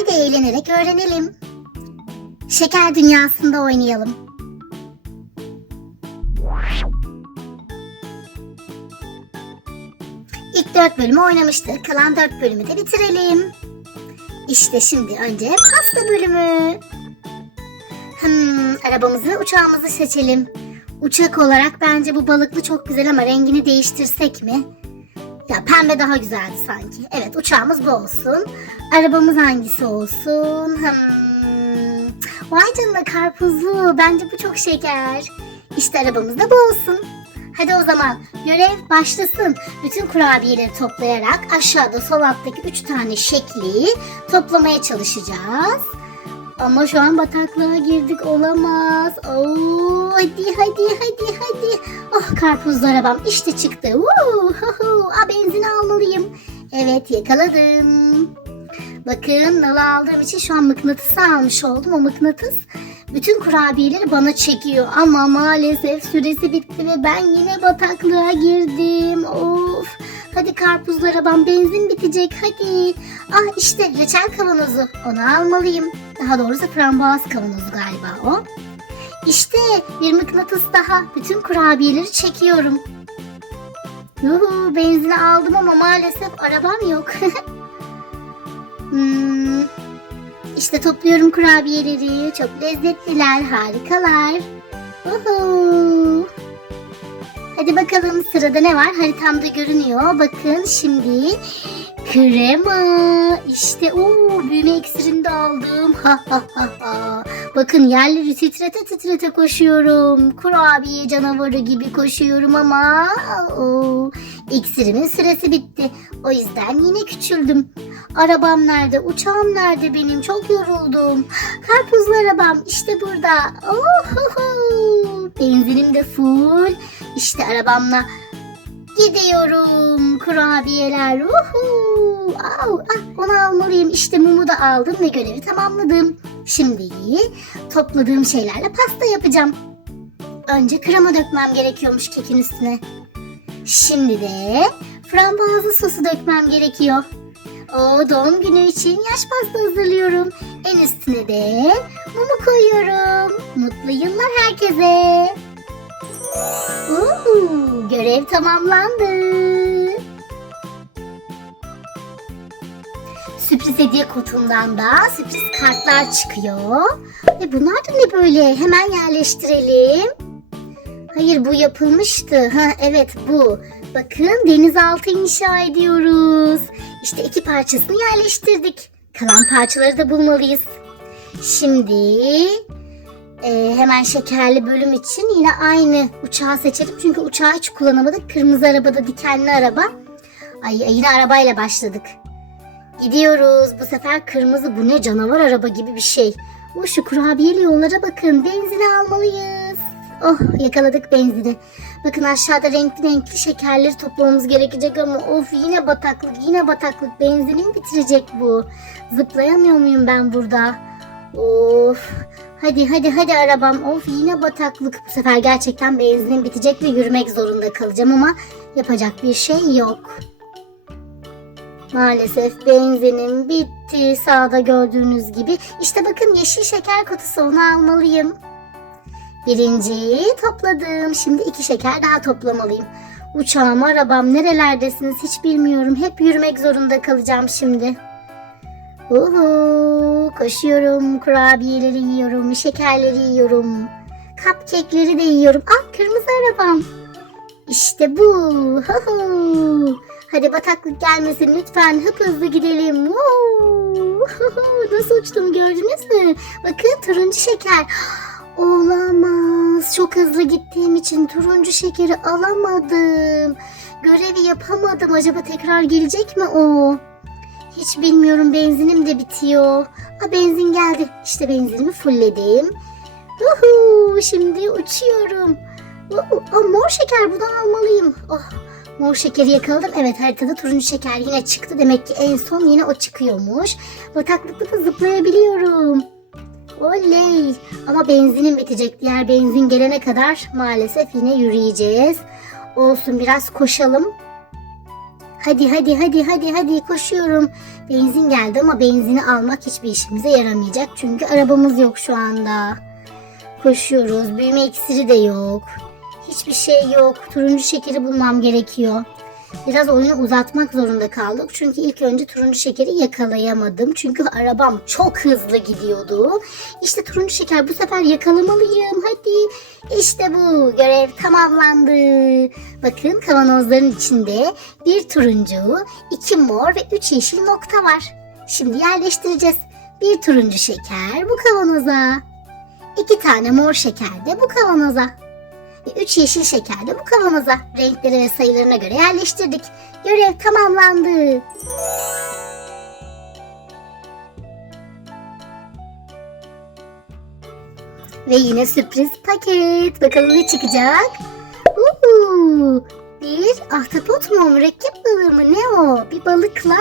Haydi eğlenerek öğrenelim. Şeker dünyasında oynayalım. İlk dört bölümü oynamıştık. Kalan dört bölümü de bitirelim. İşte şimdi önce pasta bölümü. Hmm, arabamızı, uçağımızı seçelim. Uçak olarak bence bu balıklı çok güzel ama rengini değiştirsek mi? Ya pembe daha güzeldi sanki. Evet uçağımız bu olsun. Arabamız hangisi olsun? Hmm. Vay canına karpuzlu. Bence bu çok şeker. İşte arabamız da bu olsun. Hadi o zaman görev başlasın. Bütün kurabiyeleri toplayarak aşağıda sol alttaki 3 tane şekli toplamaya çalışacağız. Ama şu an bataklığa girdik olamaz. Oo, hadi hadi hadi hadi. Oh karpuzlu arabam işte çıktı. Woo. Aa, benzin almalıyım. Evet yakaladım. Bakın nalı aldığım için şu an mıknatısı almış oldum. O mıknatıs bütün kurabiyeleri bana çekiyor. Ama maalesef süresi bitti ve ben yine bataklığa girdim. Of. Hadi karpuzlu arabam benzin bitecek hadi. Ah işte reçel kavanozu. Onu almalıyım. Daha doğrusu frambuaz kavanozu galiba o. İşte bir mıknatıs daha. Bütün kurabiyeleri çekiyorum. Yuhu benzini aldım ama maalesef arabam yok. hmm, işte topluyorum kurabiyeleri. Çok lezzetliler, harikalar. Uhu. Hadi bakalım sırada ne var? Haritamda görünüyor. Bakın şimdi krema. İşte o büyüme iksirini de aldım. Ha ha ha ha. Bakın yerleri titrete titrete koşuyorum. Kurabiye canavarı gibi koşuyorum ama o iksirimin süresi bitti. O yüzden yine küçüldüm. Arabam nerede? Uçağım nerede benim? Çok yoruldum. Karpuzlu arabam işte burada. Ohoho. Benzinim de full. İşte arabamla gidiyorum. Kurabiyeler. Uhu. Au, ah, onu almalıyım. İşte mumu da aldım ve görevi tamamladım. Şimdi topladığım şeylerle pasta yapacağım. Önce krema dökmem gerekiyormuş kekin üstüne. Şimdi de frambuazlı sosu dökmem gerekiyor. O doğum günü için yaş pasta hazırlıyorum. En üstüne de mumu koyuyorum. Mutlu yıllar herkese. Uuu, görev tamamlandı. Sürpriz hediye kutumdan da sürpriz kartlar çıkıyor. Ve bunlar da ne böyle? Hemen yerleştirelim. Hayır bu yapılmıştı. Ha evet bu. Bakın denizaltı inşa ediyoruz. İşte iki parçasını yerleştirdik. Kalan parçaları da bulmalıyız. Şimdi e, hemen şekerli bölüm için yine aynı uçağı seçelim. Çünkü uçağı hiç kullanamadık. Kırmızı arabada dikenli araba. Ay, ay, yine arabayla başladık. Gidiyoruz. Bu sefer kırmızı bu ne canavar araba gibi bir şey. O şu kurabiyeli yollara bakın. Benzini almalıyız. Oh yakaladık benzini. Bakın aşağıda renkli renkli şekerleri toplamamız gerekecek ama of yine bataklık yine bataklık. Benzinim bitirecek bu. Zıplayamıyor muyum ben burada? Of. Hadi hadi hadi arabam. Of yine bataklık. Bu sefer gerçekten benzinim bitecek ve yürümek zorunda kalacağım ama yapacak bir şey yok. Maalesef benzinim bitti. Sağda gördüğünüz gibi. İşte bakın yeşil şeker kutusu onu almalıyım. Birinciyi topladım. Şimdi iki şeker daha toplamalıyım. Uçağım, arabam nerelerdesiniz hiç bilmiyorum. Hep yürümek zorunda kalacağım şimdi. Uhu, koşuyorum, kurabiyeleri yiyorum, şekerleri yiyorum. Cupcake'leri de yiyorum. Ah kırmızı arabam. İşte bu. Huhu. Hadi bataklık gelmesin lütfen. Hıp hızlı gidelim. Huhu. Nasıl uçtum gördünüz mü? Bakın turuncu şeker. Olamaz. Çok hızlı gittiğim için turuncu şekeri alamadım. Görevi yapamadım. Acaba tekrar gelecek mi o? Hiç bilmiyorum. Benzinim de bitiyor. Ha benzin geldi. İşte benzinimi fullledim. Uhu, şimdi uçuyorum. Uhu, aa, mor şeker bunu almalıyım. Oh, mor şekeri yakaladım. Evet haritada turuncu şeker yine çıktı. Demek ki en son yine o çıkıyormuş. Bataklıkta da zıplayabiliyorum. Oley! Ama benzinim bitecek. Diğer benzin gelene kadar maalesef yine yürüyeceğiz. Olsun biraz koşalım. Hadi hadi hadi hadi hadi koşuyorum. Benzin geldi ama benzini almak hiçbir işimize yaramayacak. Çünkü arabamız yok şu anda. Koşuyoruz. Büyüme iksiri de yok. Hiçbir şey yok. Turuncu şekeri bulmam gerekiyor. Biraz oyunu uzatmak zorunda kaldık. Çünkü ilk önce turuncu şekeri yakalayamadım. Çünkü arabam çok hızlı gidiyordu. İşte turuncu şeker bu sefer yakalamalıyım. Hadi. İşte bu. Görev tamamlandı. Bakın kavanozların içinde bir turuncu, iki mor ve üç yeşil nokta var. Şimdi yerleştireceğiz. Bir turuncu şeker bu kavanoza. İki tane mor şeker de bu kavanoza. Ve üç yeşil şeker de bu kavanoza. Renkleri ve sayılarına göre yerleştirdik. Görev tamamlandı. Ve yine sürpriz paket. Bakalım ne çıkacak? Uhu, bir ahtapot mu? Mürekkep balığı mı? Ne o? Bir balıkla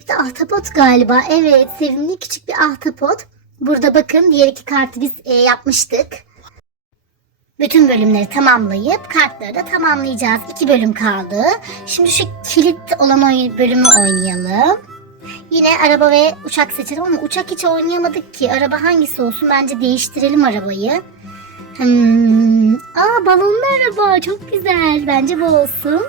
bir de ahtapot galiba. Evet sevimli küçük bir ahtapot. Burada bakın diğer iki kartı biz e, yapmıştık. Bütün bölümleri tamamlayıp kartları da tamamlayacağız. İki bölüm kaldı. Şimdi şu kilit olan bölümü oynayalım. Yine araba ve uçak seçelim ama uçak hiç oynayamadık ki. Araba hangisi olsun? Bence değiştirelim arabayı. Hmm. Aa balonlu araba çok güzel. Bence bu olsun.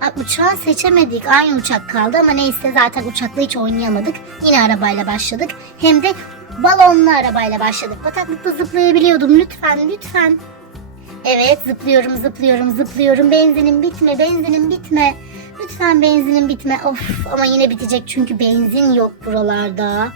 Aa, uçağı seçemedik. Aynı uçak kaldı ama neyse zaten uçakla hiç oynayamadık. Yine arabayla başladık. Hem de balonlu arabayla başladık. Bataklıkta zıplayabiliyordum. Lütfen lütfen. Evet zıplıyorum zıplıyorum zıplıyorum. Benzinim bitme benzinim bitme. Lütfen benzinim bitme. Of ama yine bitecek çünkü benzin yok buralarda.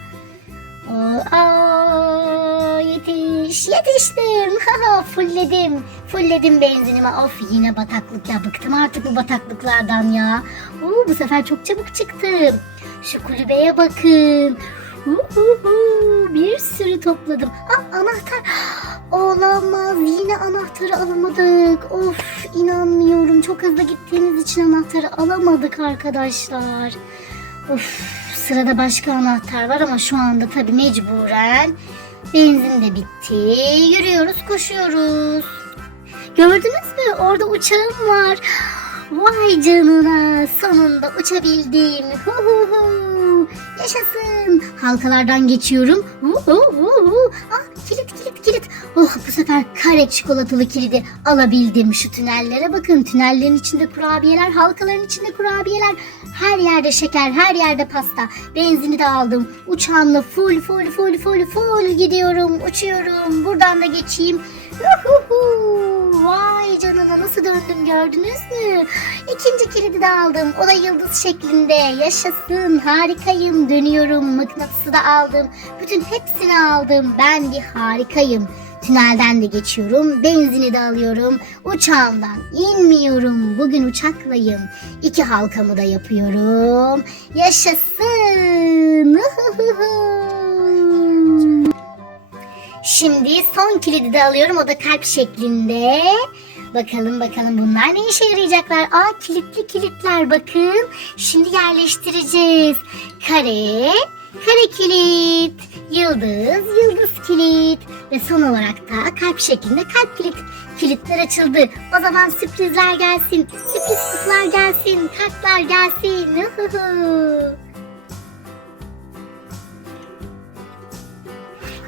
Aa, yetiş yetiştim. Haha, Fullledim. Fullledim benzinimi. Of yine bataklık ya. Bıktım artık bu bataklıklardan ya. Oo, bu sefer çok çabuk çıktım. Şu kulübeye bakın. Bir sürü topladım. Ah anahtar. Olamaz. Yine anahtarı alamadık. Of inanmıyorum. Çok hızlı gittiğimiz için anahtarı alamadık arkadaşlar. Of sırada başka anahtar var ama şu anda tabii mecburen benzin de bitti. Yürüyoruz, koşuyoruz. Gördünüz mü? Orada uçağım var. Vay canına sonunda uçabildim. Hu hu hu. Yaşasın. Halkalardan geçiyorum. Hu hu hu hu. Ah, kilit kilit kilit. Oh bu sefer kare çikolatalı kilidi alabildim. Şu tünellere bakın. Tünellerin içinde kurabiyeler, halkaların içinde kurabiyeler. Her yerde şeker, her yerde pasta. Benzini de aldım. Uçağımla full full full full full gidiyorum. Uçuyorum. Buradan da geçeyim. Yuhuhu. Vay canına nasıl döndüm gördünüz mü? İkinci kilidi de aldım. O da yıldız şeklinde. Yaşasın harikayım. Dönüyorum. Mıknatısı da aldım. Bütün hepsini aldım. Ben bir harikayım. Tünelden de geçiyorum. Benzini de alıyorum. Uçağımdan inmiyorum. Bugün uçaklayım. İki halkamı da yapıyorum. Yaşasın. Şimdi son kilidi de alıyorum. O da kalp şeklinde. Bakalım bakalım bunlar ne işe yarayacaklar? Aa kilitli kilitler bakın. Şimdi yerleştireceğiz. Kare, kare kilit, yıldız, yıldız kilit ve son olarak da kalp şeklinde kalp kilit. Kilitler açıldı. O zaman sürprizler gelsin. Sürpriz kutular gelsin. Kartlar gelsin.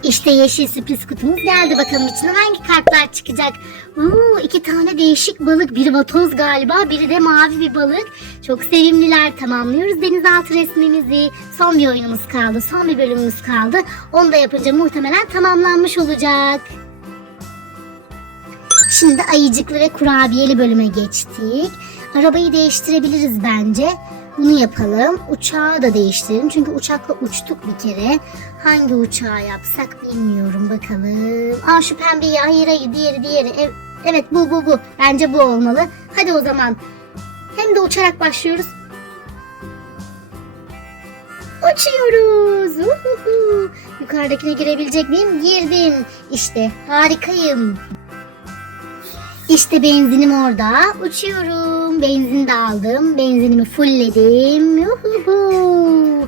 İşte yeşil sürpriz kutumuz geldi. Bakalım içinden hangi kartlar çıkacak. Oo, iki tane değişik balık. Biri vatoz galiba, biri de mavi bir balık. Çok sevimliler. Tamamlıyoruz denizaltı resmimizi. Son bir oyunumuz kaldı. Son bir bölümümüz kaldı. Onu da yapınca muhtemelen tamamlanmış olacak. Şimdi ayıcıklı ve kurabiyeli bölüme geçtik. Arabayı değiştirebiliriz bence. Bunu yapalım. Uçağı da değiştirelim. Çünkü uçakla uçtuk bir kere. Hangi uçağı yapsak bilmiyorum bakalım. Aa şu pembeyi hayır hayır diğeri diğeri. Ev- Evet bu bu bu. Bence bu olmalı. Hadi o zaman. Hem de uçarak başlıyoruz. Uçuyoruz. Uhuhu. Yukarıdakine girebilecek miyim? Girdim. İşte harikayım. İşte benzinim orada. Uçuyorum. Benzin de aldım. Benzinimi fullledim. Yuhuhu.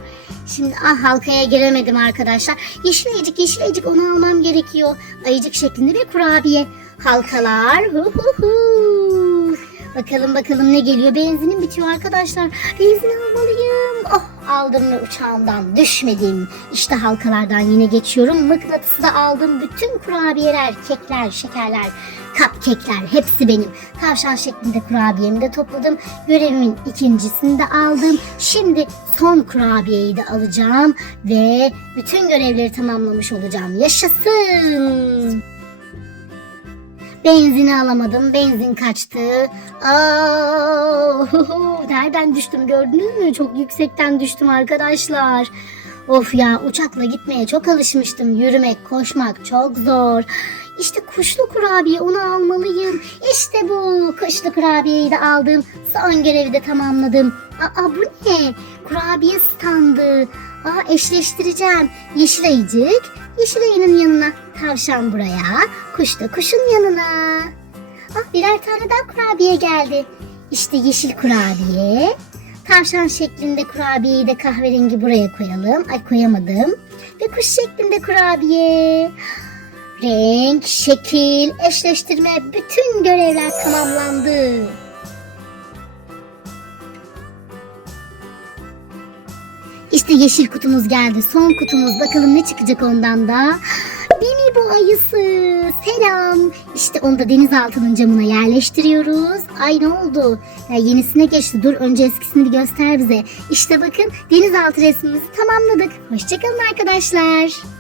Şimdi ah halkaya giremedim arkadaşlar. Yeşil ayıcık yeşil ayıcık onu almam gerekiyor. Ayıcık şeklinde bir kurabiye. Halkalar. Huhuhu. Bakalım bakalım ne geliyor. Benzinim bitiyor arkadaşlar. Benzin almalıyım. Aldım ve uçağımdan düşmedim. İşte halkalardan yine geçiyorum. Mıknatısı da aldım. Bütün kurabiyeler, kekler, şekerler, cupcake'ler hepsi benim. Tavşan şeklinde kurabiyemi de topladım. Görevimin ikincisini de aldım. Şimdi son kurabiyeyi de alacağım ve bütün görevleri tamamlamış olacağım. Yaşasın! Benzini alamadım. Benzin kaçtı. Aa, nereden düştüm gördünüz mü? Çok yüksekten düştüm arkadaşlar. Of ya uçakla gitmeye çok alışmıştım. Yürümek, koşmak çok zor. İşte kuşlu kurabiye onu almalıyım. İşte bu kuşlu kurabiyeyi de aldım. Son görevi de tamamladım. Aa bu ne? Kurabiye standı. Aa eşleştireceğim. Yeşil ayıcık. Yeşil ayının yanına tavşan buraya. Kuş da kuşun yanına. Ah birer tane daha kurabiye geldi. İşte yeşil kurabiye. Tavşan şeklinde kurabiyeyi de kahverengi buraya koyalım. Ay koyamadım. Ve kuş şeklinde kurabiye. Renk, şekil, eşleştirme bütün görevler tamamlandı. İşte yeşil kutumuz geldi. Son kutumuz. Bakalım ne çıkacak ondan da. Bimi bu ayısı. Selam. İşte onu da denizaltının camına yerleştiriyoruz. Ay ne oldu? Ya yenisine geçti. Dur önce eskisini bir göster bize. İşte bakın denizaltı resmimizi tamamladık. Hoşçakalın arkadaşlar.